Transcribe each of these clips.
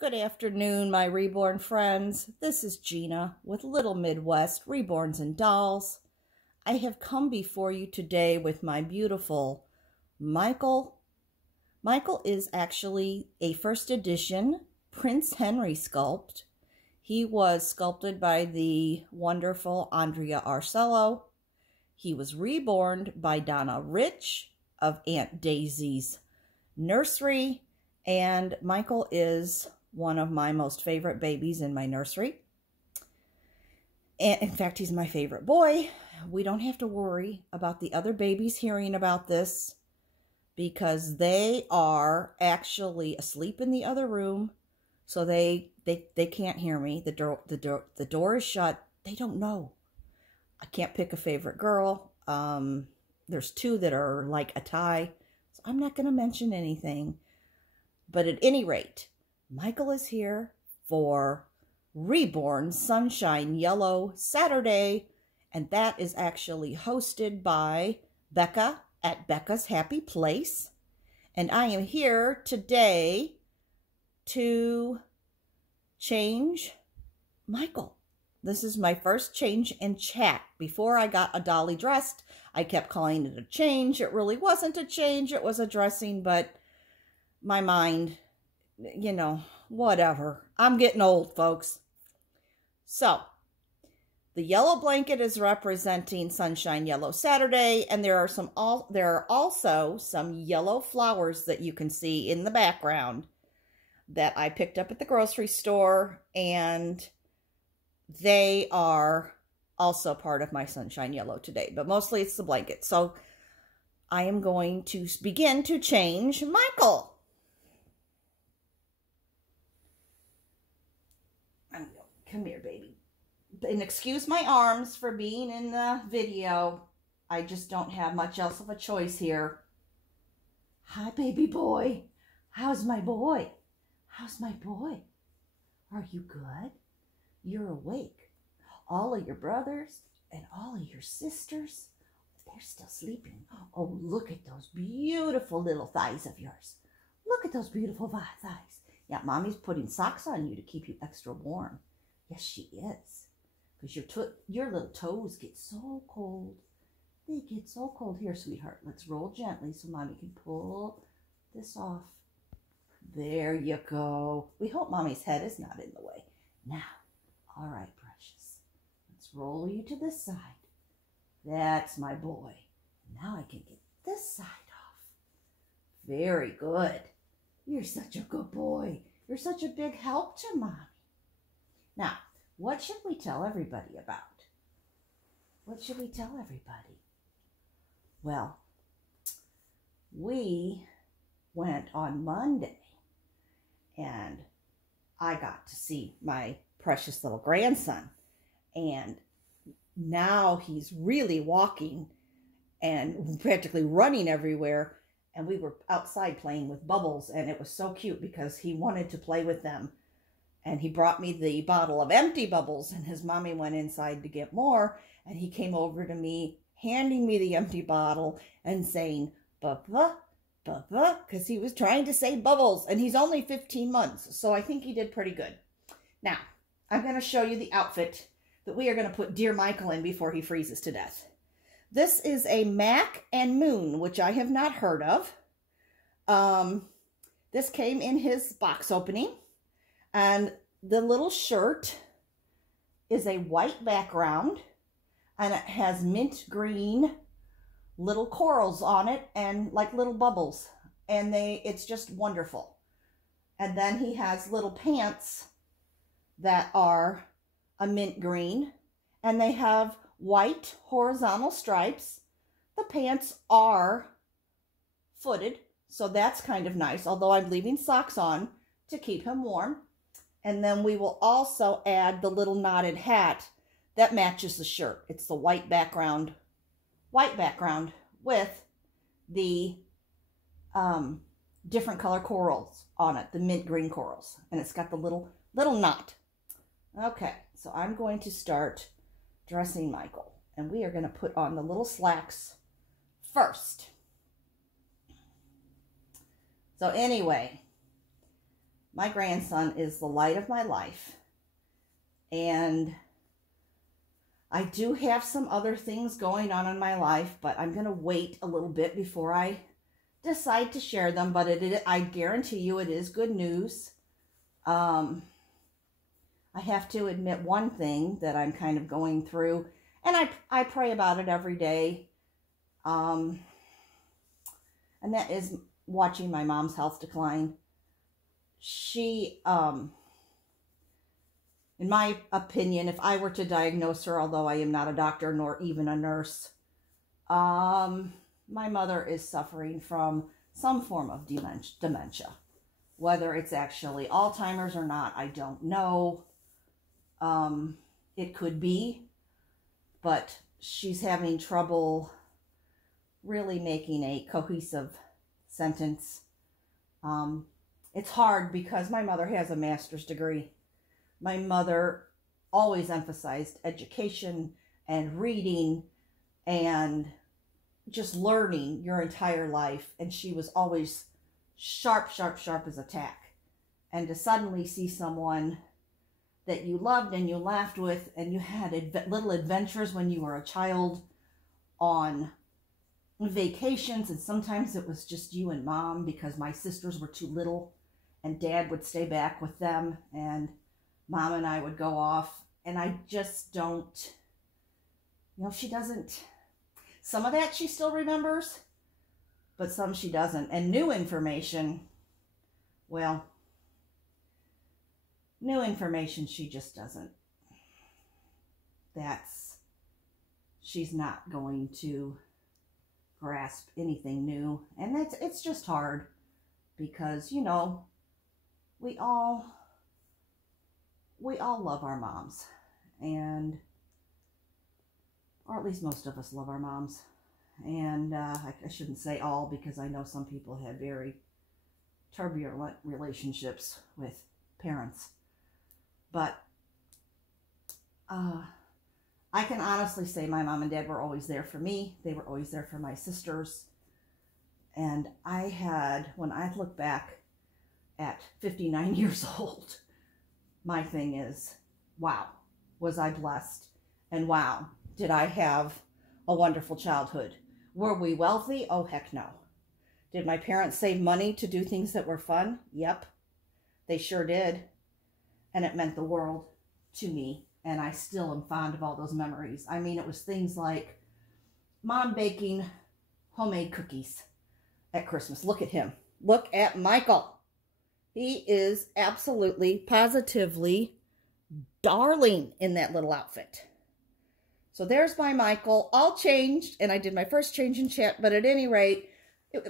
Good afternoon, my reborn friends. This is Gina with Little Midwest Reborns and Dolls. I have come before you today with my beautiful Michael. Michael is actually a first edition Prince Henry sculpt. He was sculpted by the wonderful Andrea Arcello. He was reborn by Donna Rich of Aunt Daisy's Nursery, and Michael is one of my most favorite babies in my nursery. And in fact, he's my favorite boy. We don't have to worry about the other babies hearing about this because they are actually asleep in the other room, so they can't hear me. The door is shut. They don't know. I can't pick a favorite girl. There's two that are like a tie, so I'm not going to mention anything. But at any rate, Michael is here for Reborn Sunshine Yellow Saturday, and that is actually hosted by Becca at Becca's Happy Place. And I am here today to change Michael. This is my first change in chat. Before I got a dolly dressed, I kept calling it a change. It really wasn't a change. It was a dressing, but my mind, you know, whatever. I'm getting old, folks. So, the yellow blanket is representing Sunshine Yellow Saturday, and there are also some yellow flowers that you can see in the background that I picked up at the grocery store, and they are also part of my Sunshine Yellow today, but mostly it's the blanket. So, I am going to begin to change Michael. Come here, baby. And excuse my arms for being in the video. I just don't have much else of a choice here. Hi, baby boy. How's my boy? How's my boy? Are you good? You're awake. All of your brothers and all of your sisters, they're still sleeping. Oh, look at those beautiful little thighs of yours. Look at those beautiful thighs. Yeah, Mommy's putting socks on you to keep you extra warm. Yes, she is. Because your little toes get so cold. They get so cold. Here, sweetheart, let's roll gently so Mommy can pull this off. There you go. We hope Mommy's head is not in the way. Now, all right, precious. Let's roll you to this side. That's my boy. Now I can get this side off. Very good. You're such a good boy. You're such a big help to Mommy. Now, what should we tell everybody about? What should we tell everybody? Well, we went on Monday, and I got to see my precious little grandson, and now he's really walking and practically running everywhere, and we were outside playing with bubbles, and it was so cute because he wanted to play with them. And he brought me the bottle of empty bubbles, and his mommy went inside to get more, and he came over to me, handing me the empty bottle and saying, "Papa, Papa," because he was trying to say bubbles, and he's only 15 months, so I think he did pretty good. Now, I'm going to show you the outfit that we are going to put dear Michael in before he freezes to death. This is a Mac and Moon, which I have not heard of. This came in his box opening. And the little shirt is a white background, and it has mint green little corals on it and like little bubbles. And it's just wonderful. And then he has little pants that are a mint green, and they have white horizontal stripes. The pants are footed, so that's kind of nice, although I'm leaving socks on to keep him warm. And then we will also add the little knotted hat that matches the shirt. It's the white background with the different color corals on it, the mint green corals. And it's got the little knot. Okay, so I'm going to start dressing Michael. And we are going to put on the little slacks first. So anyway, my grandson is the light of my life. And I do have some other things going on in my life, but I'm going to wait a little bit before I decide to share them. But I guarantee you it is good news. I have to admit one thing that I'm kind of going through, and I pray about it every day. And that is watching my mom's health decline. She, in my opinion, if I were to diagnose her, although I am not a doctor nor even a nurse, my mother is suffering from some form of dementia. Whether it's actually Alzheimer's or not, I don't know. It could be, but she's having trouble really making a cohesive sentence. It's hard because my mother has a master's degree. My mother always emphasized education and reading and just learning your entire life. And she was always sharp, sharp, sharp as a tack. And to suddenly see someone that you loved and you laughed with and you had little adventures when you were a child on vacations, and sometimes it was just you and mom because my sisters were too little and dad would stay back with them and mom and I would go off, and I just don't, she doesn't, some of that she still remembers, but some she doesn't. And new information, well, new information she just doesn't. She's not going to grasp anything new. And it's just hard because, we all love our moms, and, or at least most of us love our moms. And I shouldn't say all, because I know some people have very turbulent relationships with parents. But I can honestly say my mom and dad were always there for me. They were always there for my sisters. And when I look back at 59 years old, my thing is, wow, was I blessed? And wow, did I have a wonderful childhood? Were we wealthy? Oh, heck no. Did my parents save money to do things that were fun? Yep, they sure did. And it meant the world to me. And I still am fond of all those memories. I mean, it was things like mom baking homemade cookies at Christmas. Look at him. Look at Michael. He is absolutely, positively darling in that little outfit. So there's my Michael, all changed, and I did my first change in chat, but at any rate,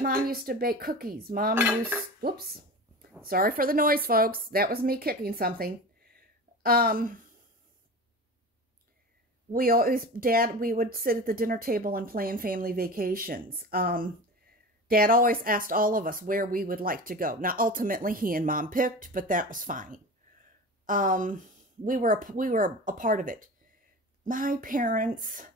Mom used to bake cookies. Whoops, sorry for the noise, folks. That was me kicking something. We would sit at the dinner table and plan family vacations. Dad always asked all of us where we would like to go. Now, ultimately, he and Mom picked, but that was fine. We were a part of it. My parents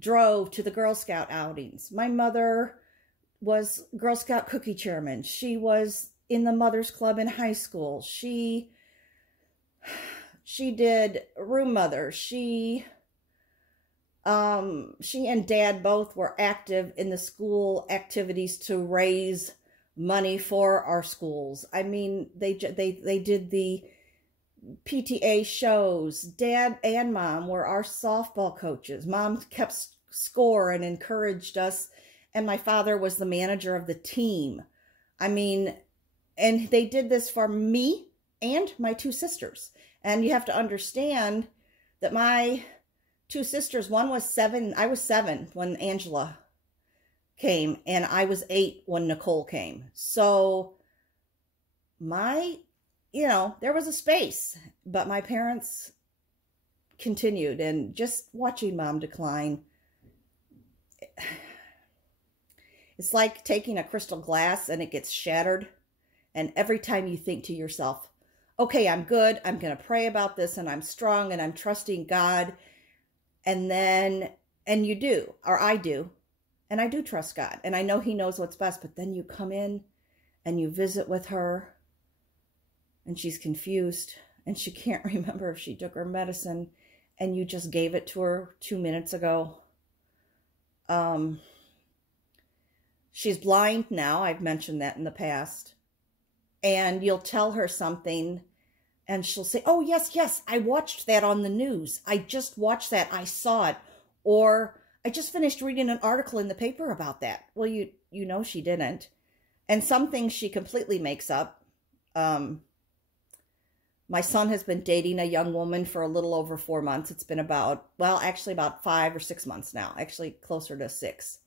drove to the Girl Scout outings. My mother was Girl Scout cookie chairman. She was in the Mothers Club in high school. She did room mother. She and Dad both were active in the school activities to raise money for our schools. I mean, they did the PTA shows. Dad and Mom were our softball coaches. Mom kept score and encouraged us, and my father was the manager of the team. I mean, and they did this for me and my two sisters. And you have to understand that my two sisters, one was 7, I was 7 when Angela came, and I was 8 when Nicole came. So there was a space, but my parents continued, and just watching Mom decline, it's like taking a crystal glass and it gets shattered. And every time you think to yourself, okay, I'm good, I'm going to pray about this, and I'm strong, and I'm trusting God. And you do, or I do, and I do trust God, and I know He knows what's best, but then you come in and you visit with her, and she's confused, and she can't remember if she took her medicine, and you just gave it to her 2 minutes ago. She's blind now. I've mentioned that in the past. And you'll tell her something, and she'll say, oh, yes, I watched that on the news. I just watched that. I saw it. Or I just finished reading an article in the paper about that. Well, you know she didn't. And some things she completely makes up. My son has been dating a young woman for a little over 4 months. It's been about 5 or 6 months now. Actually, closer to 6.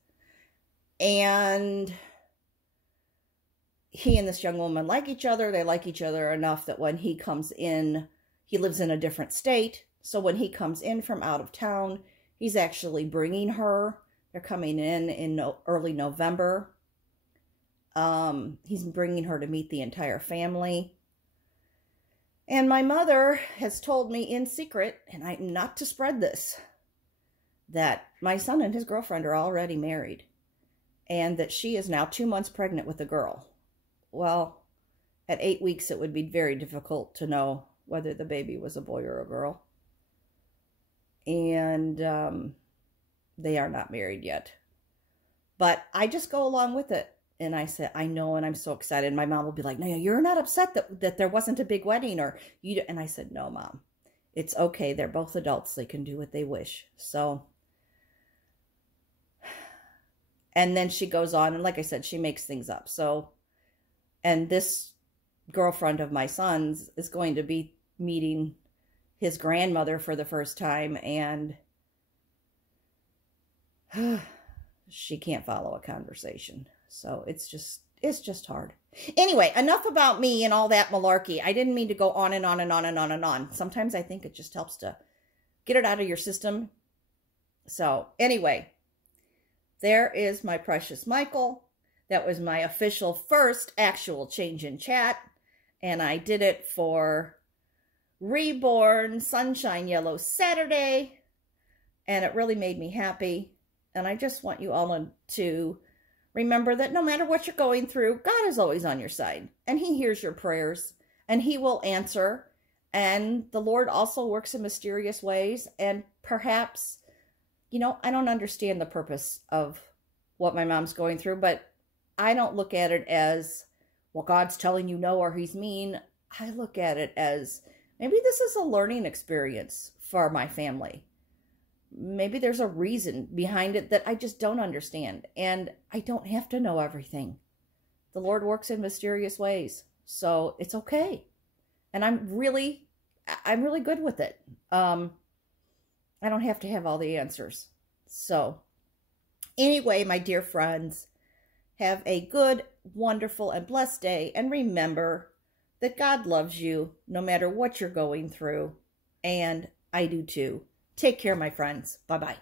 And he and this young woman like each other. They like each other enough that when he comes in, he lives in a different state. So when he comes in from out of town, he's actually bringing her. They're coming in early November. He's bringing her to meet the entire family. And my mother has told me in secret, and I'm not to spread this, that my son and his girlfriend are already married. And that she is now 2 months pregnant with a girl. Well, at 8 weeks, it would be very difficult to know whether the baby was a boy or a girl. And they are not married yet. But I just go along with it. And I said, I know, and I'm so excited. My mom will be like, no, you're not upset that there wasn't a big wedding, or you. And I said, no, Mom, it's okay. They're both adults. They can do what they wish. So, and then she goes on, and like I said, she makes things up. So, and this girlfriend of my son's is going to be meeting his grandmother for the first time, and she can't follow a conversation. So it's just hard. Anyway, enough about me and all that malarkey. I didn't mean to go on and on and on and on and on. Sometimes I think it just helps to get it out of your system. So anyway, there is my precious Michael. That was my official first actual change in chat. And I did it for Reborn Sunshine Yellow Saturday. And it really made me happy. And I just want you all to remember that no matter what you're going through, God is always on your side. And He hears your prayers. And He will answer. And the Lord also works in mysterious ways. And perhaps, you know, I don't understand the purpose of what my mom's going through. But I don't look at it as, well, God's telling you no or He's mean. I look at it as, maybe this is a learning experience for my family. Maybe there's a reason behind it that I just don't understand. And I don't have to know everything. The Lord works in mysterious ways. So it's okay. And I'm really good with it. I don't have to have all the answers. So anyway, my dear friends, have a good, wonderful, and blessed day. And remember that God loves you no matter what you're going through. And I do too. Take care, my friends. Bye-bye.